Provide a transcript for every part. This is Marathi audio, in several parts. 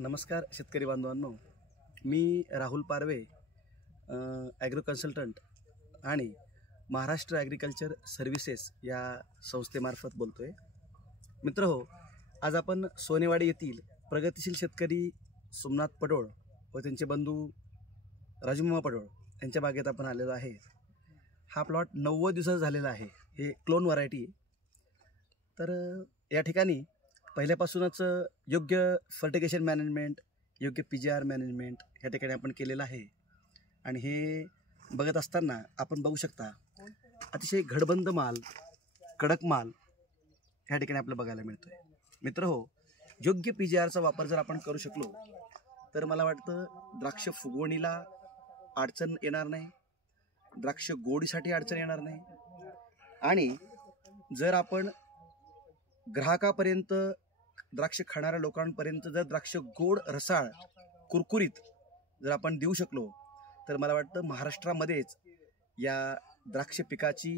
नमस्कार शेतकरी बांधवांनो, मी राहुल पारवे, ॲग्रो कन्सल्टंट आणि महाराष्ट्र ॲग्रिकल्चर सर्व्हिसेस या संस्थेमार्फत बोलतो आहे. मित्रहो, आज आपण सोनेवाडी येथील प्रगतिशील शेतकरी सोमनाथ पडोळ व त्यांचे बंधू राजूमामा पडोळ यांच्या बागेत आपण आलेलो आहे. हा प्लॉट 90 दिवसाचा झालेला आहे. हे क्लोन व्हरायटी आहे. तर या ठिकाणी पहिल्यापासूनच योग्य फर्टिगेशन मॅनेजमेंट, योग्य PGR मॅनेजमेंट ह्या ठिकाणी आपण केलेलं आहे. आणि हे बघत असताना आपण बघू शकता अतिशय घडबंद माल, कडक माल ह्या ठिकाणी आपल्याला बघायला मिळतो आहे. मित्रहो, योग्य PGRचा वापर जर आपण करू शकलो तर मला वाटतं द्राक्ष फुगवणीला अडचण येणार नाही, द्राक्ष गोडीसाठी अडचण येणार नाही. आणि जर आपण ग्राहकापर्यंत, द्राक्ष खाणाऱ्या लोकांपर्यंत जर द्राक्ष गोड, रसाळ, कुरकुरीत जर आपण देऊ शकलो तर मला वाटतं महाराष्ट्रामध्येच या द्राक्ष पिकाची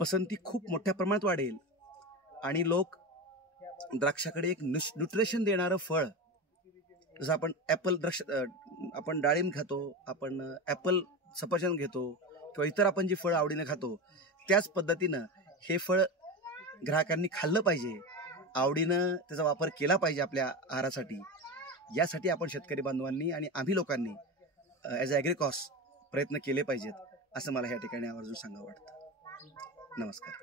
पसंती खूप मोठ्या प्रमाणात वाढेल आणि लोक द्राक्षाकडे एक न्यूट्रिशन देणारं फळ, जसं आपण ॲपल द्राक्ष, आपण डाळिंब खातो, आपण ॲपल सफरचंद घेतो किंवा इतर आपण जी फळं आवडीनं खातो, त्याच पद्धतीनं हे फळ ग्राहकांनी खाल्लं पाहिजे, आवडीनं त्याचा वापर केला पाहिजे आपल्या आहारासाठी. यासाठी आपण शेतकरी बांधवांनी आणि आम्ही लोकांनी ॲज अ ॲग्रिकॉस प्रयत्न केले पाहिजेत, असं मला ह्या ठिकाणी आवर्जून सांगावं वाटतं. नमस्कार.